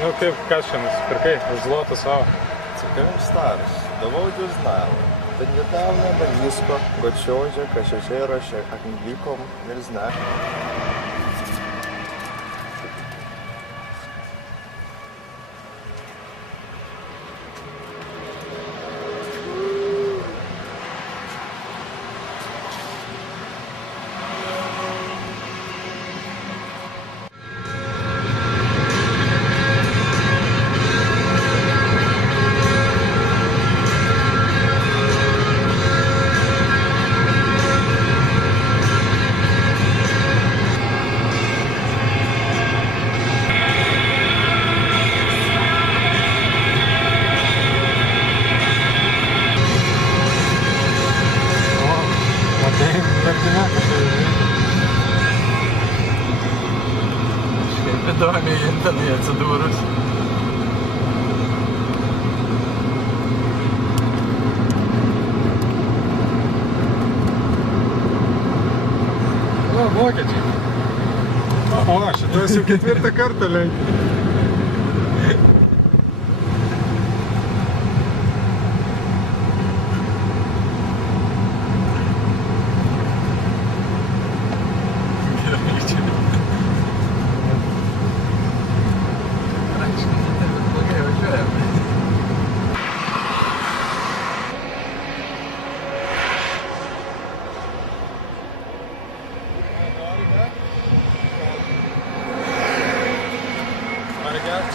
Ну kaip, ką šiandien nusipirkai? Už zlotą savo? Цікавим старш. Доводю знали. Та недавно близько гочоджа, кашачера, ще англіком, не знаю. Įdomiai jintenai atsidūrus. O, vokiečiai. O, šitas jau 4 kartą lenkia.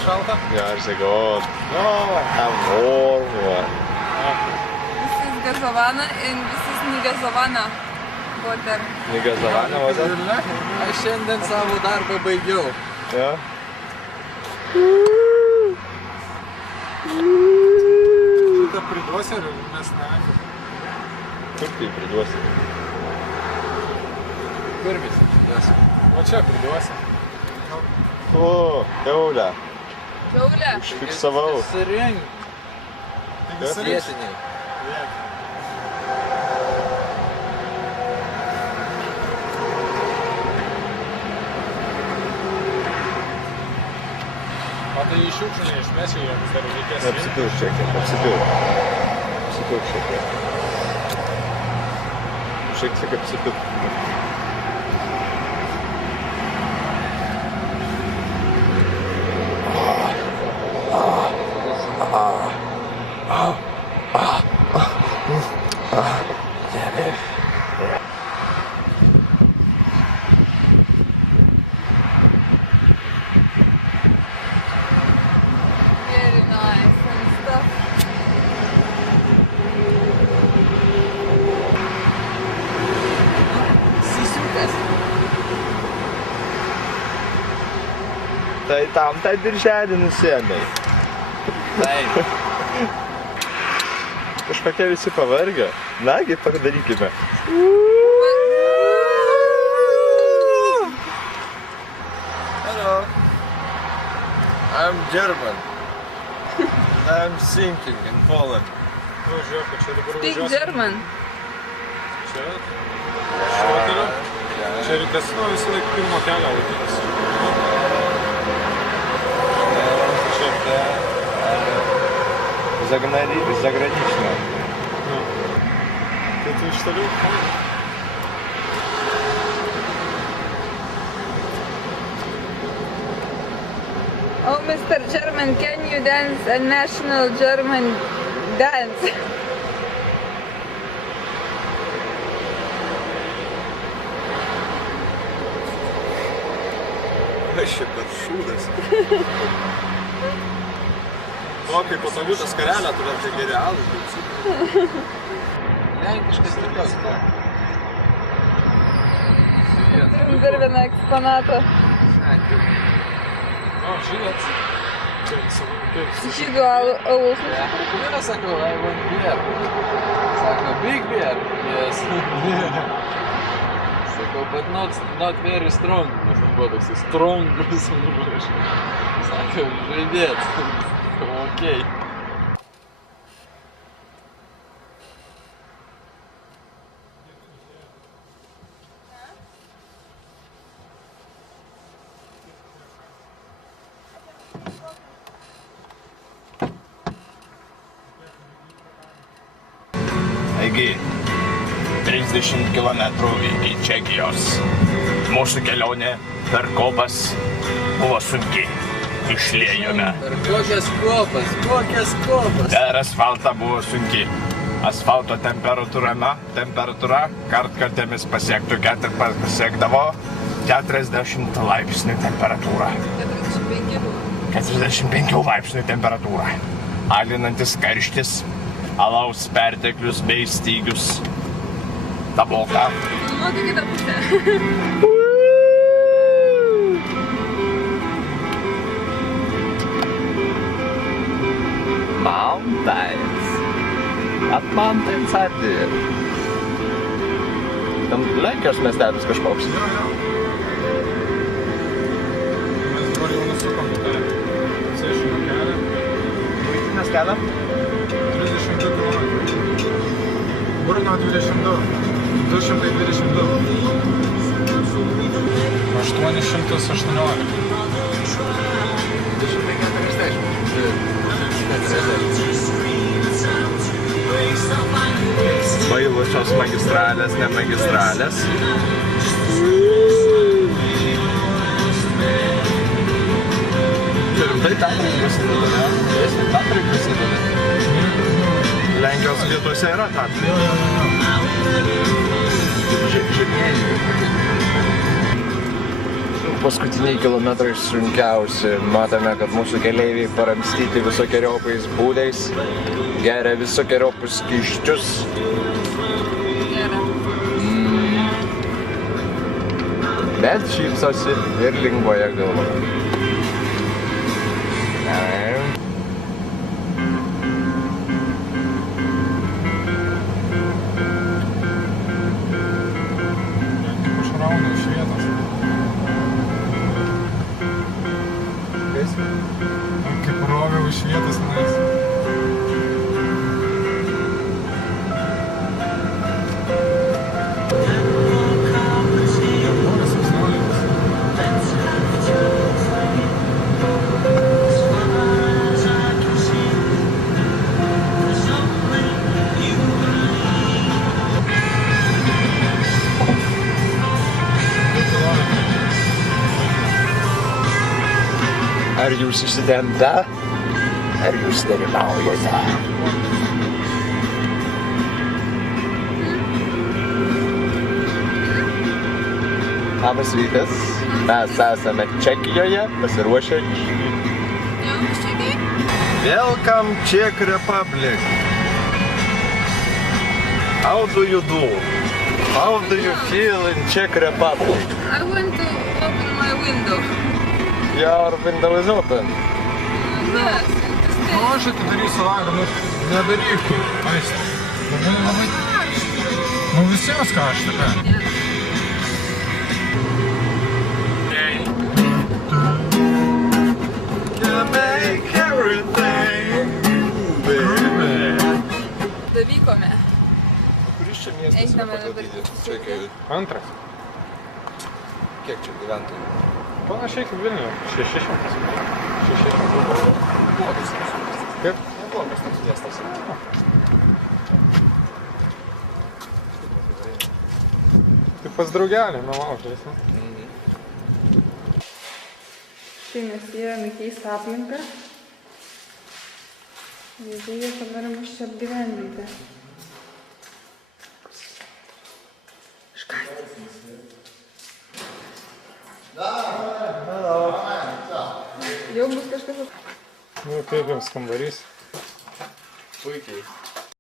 Šalta? Varsågod. I'm warm one. This is Gazavana and this is Nigazavana water. Nigazavana water? Aš šiandien savo darbą baigiau. Ja. Šitą priduosi ar mes ne? Kur tai priduosi? Kur visi priduosi? O čia priduosi. O, Eulė. Kiaulė. Užfiksavau. Surink. Vietiniai. O tai iš šiukšlių neišmesi, jiems dar reikės. Apsipilk šiek tiek, apsipilk. Apsipilk šiek tiek. Šiek tiek apsipilk. Very nice and stuff. Sisiukas. Tai tam tai dirželį nusiėmei. Taip. Kažkokie visi pavargę. Nagi, padarykime. Hello. I'm German. I'm thinking in Poland. Nu, žiūrėk, kad čia dabar Speak važiuosim. German. Čia. Šituo keliu. Čia reikės, nu, visą laiką pirmo kelio laikytis. Загранично. Nu. Tai tu iš toliau? Oh, Mr. German, can you dance a national German dance? Aš čia per šūdas. O, kai patogu tas karelę, turėt tai geri alų. Lenkiškas tipas. Turim dar vieną eksponatą. O, žinot. Čia savo, kaip su Žydų alus. Vyras sako, I want beer. Sako, big beer. Yes. Sako, but not very strong. Nes ten buvo toks strong. Sako, žaidėt. Okei. Taigi, 30 km iki Čekijos. Mūsų kelionė per kopas buvo sunki. Išliejome. Per kokias kopas? Per asfaltą buvo sunki. Asfalto temperatūra kartkartėmis pasiekdavo 40 laipsnių temperatūrą. 45 laipsnių temperatūra. Alinantis karštis, alaus perteklius bei stygius. Taboka. Numokai kitą pusę. Mountains arti. Tam Lenkijos miestelis kažkoks. Mes dabar jau nusukom į tą sėšimą kelią. Muitinės kelią? 32 km. Brno 22. 222. 818. Bailusios magistralės, ne magistralės. Rimtai Tatrai prasideda, ne? Tatrai prasideda. Lenkijos pietuose yra Tatrai. Paskutiniai kilometrai sunkiausi. Matome, kad mūsų keleiviai paramstyti visokiojopais būdais. Geria visokiojopus skysčius. Bet šypsosi ir linguoja galvą. Išrauna iš vietos. Kaip roviau iš vietos nueis. Ar jūs įsidenta? Ar jūs nerimaujate? Labas rytas. Mes esame Čekijoje, pasiruošę išvykti. Welcome Czech Republic. How do you do? How do you feel in Czech Republic? I want to open my window. Your window is open. Yes. Aš atidarysiu langą, nu nedaryk tu, aistė. Labai... Nu visiems karšta, ką? Davykome. Kuris čia miestas yra Einame pagal dabar. dydį? Čekijoje. Antras. Kiek čia gyventojų? Panašiai kaip Vilniuje. 600. 600. Neblogas. Kaip? Neblogas toks miestas. Tai pas draugelį, melaužės, ne? Štai mes įėjome keistą aplinką. Jeigu jie padarom iš čia apgyvendinti. Jau bus kažkas. Nu, kaip jums kambarys? Puikiai.